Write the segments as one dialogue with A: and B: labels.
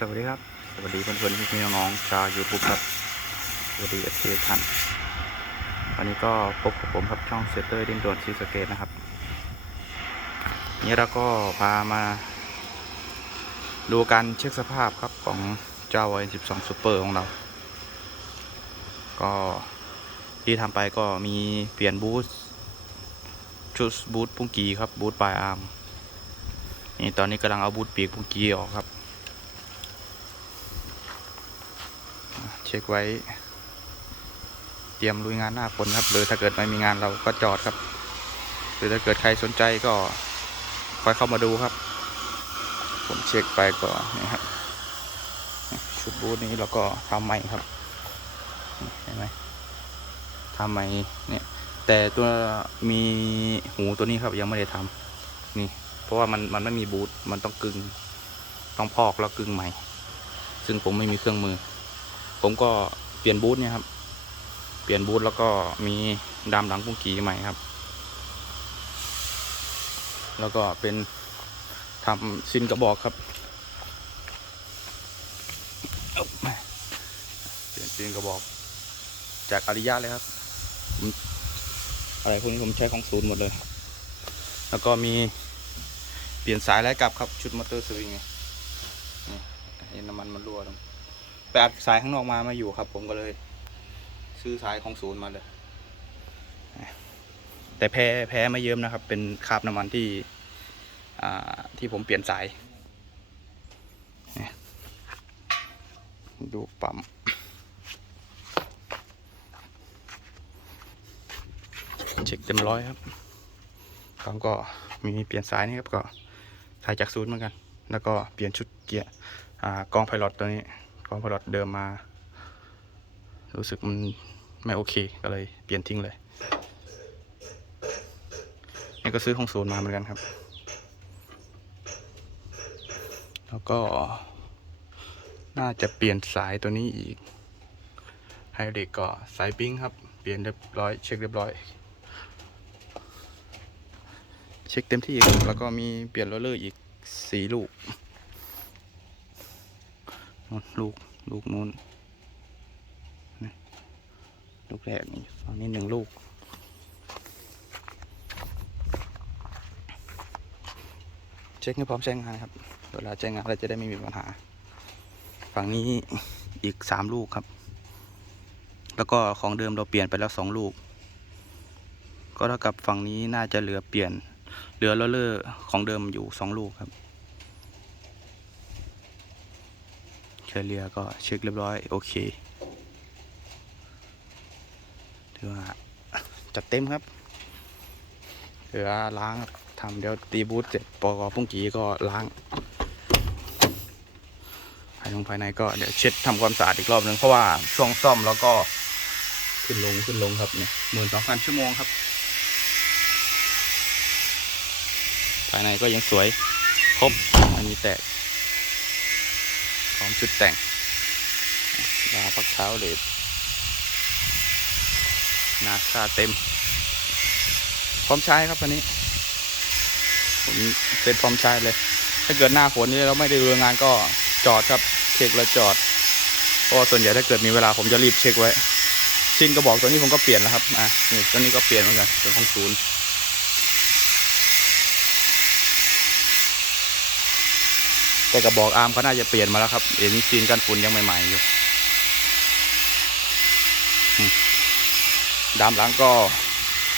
A: สวัสดีครับ สวัสดีเพื่อนๆพี่น้องชาวยูทูบครับ สวัสดีเอฟซีท่านวันนี้ก็พบกับผมครับช่องเซตเตอร์ดินด่วนซีสเกตนะครับ นี้เราก็พามา ดูการเช็คสภาพครับของเจ้า i12 Super ของเรา ก็ที่ทำไปก็มีเปลี่ยนบูทชุดบูทปุ้งกีครับบูทปลายอาร์มนี่ตอนนี้กำลังเอาบูทปีกปุ้งกีออกครับ เช็คไว้ เตรียมลุยงานหน้าฝนครับหรือถ้าเกิดไม่มีงานเราก็จอดครับ หรือถ้าเกิดใครสนใจก็คอยเข้ามาดูครับ ผมเช็คไปก็นี่ครับชุดบูธนี้เราก็ทำใหม่ครับเห็นไหมทำใหม่เนี่ยแต่ตัวมีหูตัวนี้ครับยังไม่ได้ทำนี่ เพราะว่ามันมันไม่มีบูธมันต้องกึงต้องพอกแล้วกึงใหม่ ซึ่งผมไม่มีเครื่องมือ ผมก็เปลี่ยนบูธเนี่ยครับ เปลี่ยนบูธแล้วก็มีดามหลังปุ้งกีใหม่ครับ แล้วก็เป็นทำซินกระบอกครับเปลี่ยนซินกระบอก จากอาริยะเลยครับอะไรพวกนี้ผมใช้ของศูนย์หมดเลย แล้วก็มีเปลี่ยนสายไล่กลับครับ ชุดมอเตอร์สวิงไงนี่เห็นน้ำมันมันรั่วตรง ไปอัดสายข้างนอกมามาอยู่ครับ ผมก็เลย ซื้อสายของศูนย์มาเลย แต่แพ้แพ้ไม่เยิ้มนะครับ เป็นคราบน้ำมันที่ที่ผมเปลี่ยนสาย ดูปั๊มเช็คเต็มร้อยครับเขาก็มีเปลี่ยนสายนี่ครับก็สายจากศูนย์เหมือนกัน แล้วก็เปลี่ยนชุดเกียร์กองไพลอตตัวนี้ กองพลอตเดิมมา รู้สึกมันไม่โอเค ก็เลยเปลี่ยนทิ้งเลย นี่ก็ซื้อของศูนย์มาเหมือนกันครับ แล้วก็ น่าจะเปลี่ยนสายตัวนี้อีกให้เด็กก็สายปิ้งครับ เปลี่ยนเรียบร้อย เช็คเรียบร้อย เช็คเต็มที่แล้วก็มีเปลี่ยนโรลเลอร์อีกสีลูก ลูกลูกนู้นนะลูกแรกนี่ฝั่งนี้หนึ่งลูก เช็คให้พร้อมใช้งานครับ เวลาใช้งานเราจะได้ไม่มีปัญหา ฝั่งนี้อีกสามลูกครับ แล้วก็ของเดิมเราเปลี่ยนไปแล้วสองลูก ก็เท่ากับฝั่งนี้น่าจะเหลือเปลี่ยน เหลือโรลเลอร์ของเดิมอยู่สองลูกครับ เฉลี่ยก็เช็คเรียบร้อย โอเคถือว่าจัดเต็มครับเหลือล้างทำเดี๋ยวตีบูทเสร็จปอกพุ่งกีก็ล้างภายในภายในก็เดี๋ยวเช็ดทำความสะอาดอีกรอบหนึ่งเพราะว่าช่วงซ่อมแล้วก็ขึ้นลงขึ้นลงครับเนี่ยหมื่นสองพันชั่วโมงครับ ภายในก็ยังสวยครบไม่มีแตก มชุดแต่งลาพักเท้าเลดนาคาเต็ม พร้อมใช้ครับวันนี้ ผมเสร็จพร้อมใช้เลย ถ้าเกิดหน้าฝนนี่เราไม่ได้ดูงานก็จอดครับ เช็คแล้วจอดเพราะส่วนใหญ่ถ้าเกิดมีเวลาผมจะรีบเช็คไว้ชิ้นกระบอกตัวนี้ผมก็เปลี่ยนแล้วครับ อะนี่ตัวนี้ก็เปลี่ยนเหมือนกันเป็นของศูนย์ แต่กระบอกอาร์มเขาน่าจะเปลี่ยนมาแล้วครับเอ็นซีนกันฝุ่นยังใหม่ๆอยู่ดามหลังก็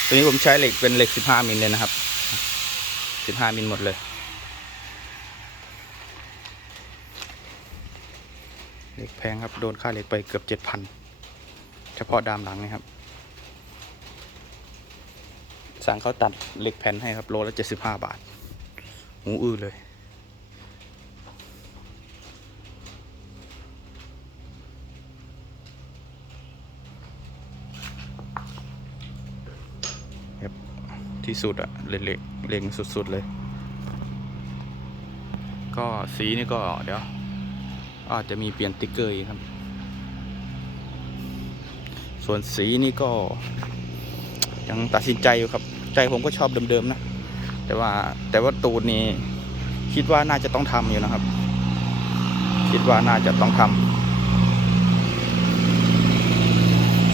A: ตัวนี้ผมใช้เหล็กเป็นเหล็ก 15 มิลเลยนะครับ 15 มิลหมดเลย เหล็กแพงครับ โดนค่าเหล็กไปเกือบ 7,000 เฉพาะดามหลังนะครับ สั่งเขาตัดเหล็กแผ่นให้ครับ โลละ 75 บาท หูอื้อเลย ที่สุดอะเล็กๆเล็งสุดๆเลย ก็สีนี่ก็เดี๋ยว อาจจะมีเปลี่ยนติ๊กเกอร์อีกครับ ส่วนสีนี่ก็ ยังตัดสินใจอยู่ครับ ใจผมก็ชอบเดิมๆนะ แต่ว่าแต่ว่าตูดนี่คิดว่าน่าจะต้องทำอยู่นะครับคคิดว่าน่าจะต้องทำ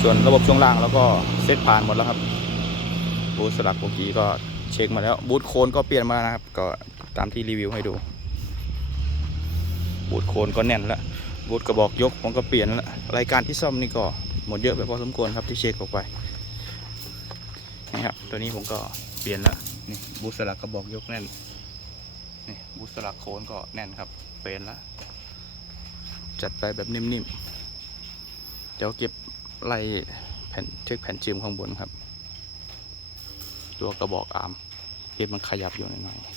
A: ส่วนระบบช่วงล่างแล้วก็เซตผ่านหมดแล้วครับ บูธสลักโบกี้ก็เช็คมาแล้ว บูธโคนก็เปลี่ยนมานะครับ ก็ตามที่รีวิวให้ดู บูธโคนก็แน่นแล้วบูธกระบอกยกผมก็เปลี่ยนแล้วรายการที่ซ่อมนี่ก็หมดเยอะไปพอสมควรครับที่เช็คออกไปนี่ครับตัวนี้ผมก็เปลี่ยนแล้วนี่บูธสลักกระบอกยกแน่นนี่บูธสลักโคนก็แน่นครับเป็นแล้วจัดไปแบบนิ่มๆเดี๋ยวเก็บไล่แผ่นเช็คแผ่นจิมข้างบนครับ ตัวกระบอกอาร์มเก็บมันขยับอยู่หน่อยๆ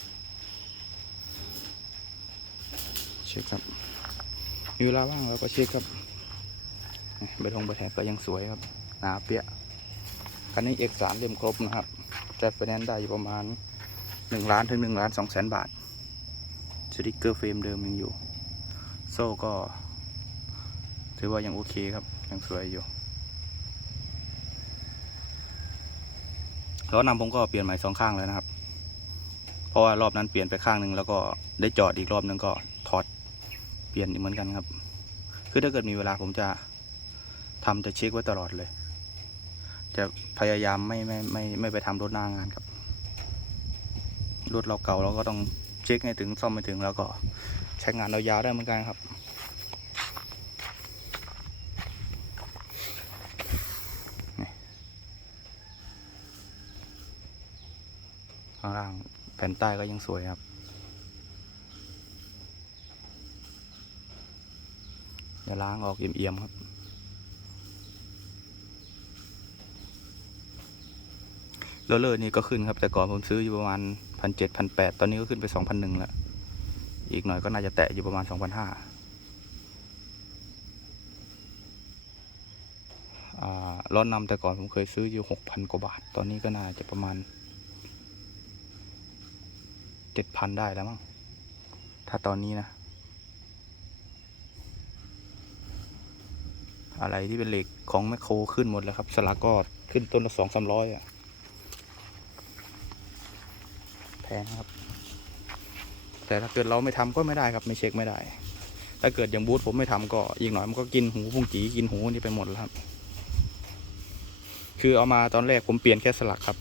A: เช็คครับมีเวลาว่างเราก็เช็คครับใบทงใบแถบก็ยังสวยครับ หนาเปี้ยคันนี้เอกสารเล่มครบนะครับจัดไฟแนนซ์ได้อยู่ประมาณหนึ่งล้านถึงหนึ่งล้านสองแสนบาทสติกเกอร์เฟรมเดิมยังอยู่ โซ่ก็ ถือว่ายังโอเคครับ ยังสวยอยู่ ล้อนำผมก็เปลี่ยนใหม่สองข้างเลยนะครับ เพราะว่ารอบนั้นเปลี่ยนไปข้างหนึ่งแล้วก็ได้จอดอีกรอบนึงก็ถอดเปลี่ยนอีกเหมือนกันครับ คือถ้าเกิดมีเวลาผมจะทำจะเช็คไว้ตลอดเลย จะพยายามไม่ไม่ไม่ไม่ไปทำรถหน้างานครับ รถเราเก่าเราก็ต้องเช็คให้ถึงซ่อมไปถึงแล้วก็ใช้งานเรายาวได้เหมือนกันครับางล่าง แผ่นใต้ก็ยังสวยครับ เดี๋ยวล้างออกเอี่ยมๆครับ เลอเลอะนี่ก็ขึ้นครับ แต่ก่อนผมซื้ออยู่ประมาณพันเจ็ดพันแปดตอนนี้ก็ขึ้นไปสองพันหนึ่งแล้ว อีกหน่อยก็น่าจะแตะอยู่ประมาณสองพันห้าร้อนนำแต่ก่อนผมเคยซื้ออยู่หกพันกว่าบาท ตอนนี้ก็น่าจะประมาณ จ็ดพันได้แล้วมั้งถ้าตอนนี้นะ อะไรที่เป็นเหล็กของแมคโครขึ้นหมดแล้วครับ สลักก็ขึ้นต้นละสองสามร้อยอะ แพงครับ แต่ถ้าเกิดเราไม่ทำก็ไม่ได้ครับ ไม่เช็คไม่ได้ ถ้าเกิดอย่างบูธผมไม่ทำก็อีกหน่อยมันก็กินหูพุงจีกินหูนี่ไปหมดแล้วครับ คือเอามาตอนแรกผมเปลี่ยนแค่สลักครับ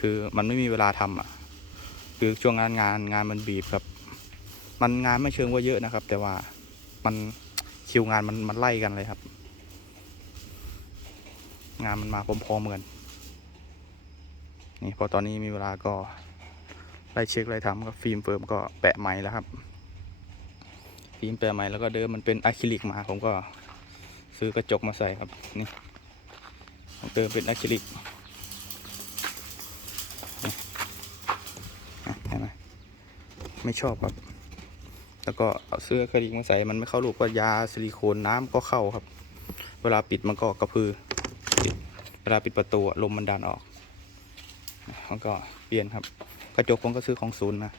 A: คือมันไม่มีเวลาทำอะ คือช่วงงานงานงานมันบีบครับ มันงานไม่เชิงว่าเยอะนะครับ แต่ว่ามันคิวงานมันมันไล่กันเลยครับ งานมันมาพร้อมๆกันนี่พอตอนนี้มีเวลาก็ไล่เช็คไล่ทำก็ฟิล์มเฟิร์มก็แปะใหม่แล้วครับ ฟิล์มแปะใหม่แล้วก็เดิมมันเป็นอะคริลิกมาผมก็ซื้อกระจกมาใส่ครับนี่เดิมเป็นอะคริลิกนี่อะเห็นไหม ไม่ชอบครับ แล้วก็เอาเสื้อคลิกมาใส่มันไม่เข้ารูปก็ยาซิลิโคนน้ำก็เข้าครับ เวลาปิดมันก็กระพือ เวลาปิดประตูลมมันดันออก มันก็เปลี่ยนครับ กระจกผมก็ซื้อของศูนย์นะ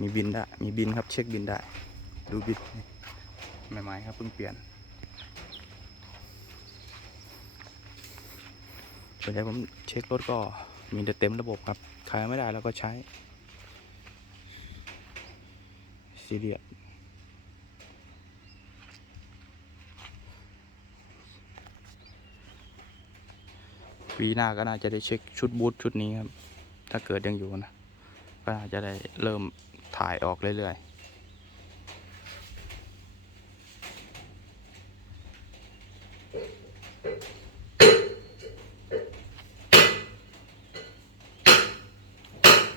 A: มีบินได้ มีบินครับ เช็คบินได้ ดูบินใหม่ๆครับเพิ่งเปลี่ยนส่วนใหญ่ผมเช็ครถก็มีแต่เต็มระบบครับขายไม่ได้แล้วก็ใช้ ซีเรียสปีหน้าก็น่าจะได้เช็คชุดบูทชุดนี้ครับ ถ้าเกิดยังอยู่นะ ก็น่าจะได้เริ่มถ่ายออกเรื่อยๆ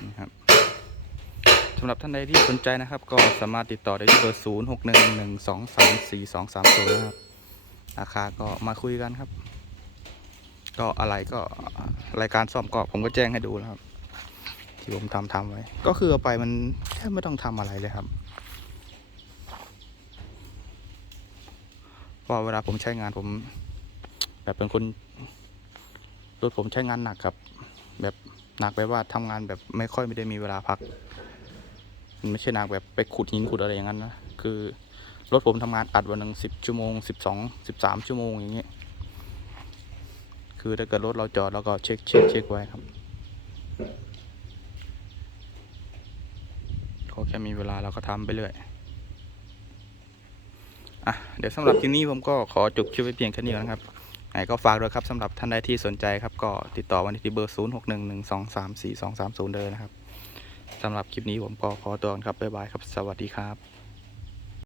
A: นี่ครับสำหรับ ท่านใดที่สนใจนะครับ ก็สามารถติดต่อได้ที่เบอร์0 6 1 1 2 3 4 2 3 0นะครับ ราคาก็มาคุยกันครับ ก็อะไรก็รายการซ่อมก็ผมก็แจ้งให้ดูแล้วครับ ที่ผมทำทำไว้ ก็คือเอาไปมันแทบไม่ต้องทำอะไรเลยครับเพราะเวลาผมใช้งานผม แบบเป็นคนรถผมใช้งานหนักครับ แบบหนักไปว่าทำงานแบบไม่ค่อยไม่ได้มีเวลาพัก มันไม่ใช่นากแบบไปขุดหินขุดอะไรอย่างนั้นนะคือรถผมทำงานอัดวันหนึ่งสิบชั่วโมงสิบสองสิบสามชั่วโมงอย่างเงี้ยคือถ้าเกิดรถเราจอดเราก็เช็คเช็คเช็คไว้ครับขอแค่มีเวลาเราก็ทำไปเรื่อยอะเดี๋ยวสำหรับที่นี้ผมก็ขอจบคลิปไว้เพียงแค่นี้นะครับไหนก็ฝากด้วยครับสำหรับท่านใดที่สนใจครับก็ติดต่อวันที่เบอร์ศูนย์หกหนึ่งหนึ่งสองสามสี่สองสามศูนย์เลยนะครับ สำหรับคลิปนี้ผมก็ขอตัวก่อนครับบ๊ายบายครับ สวัสดีครับ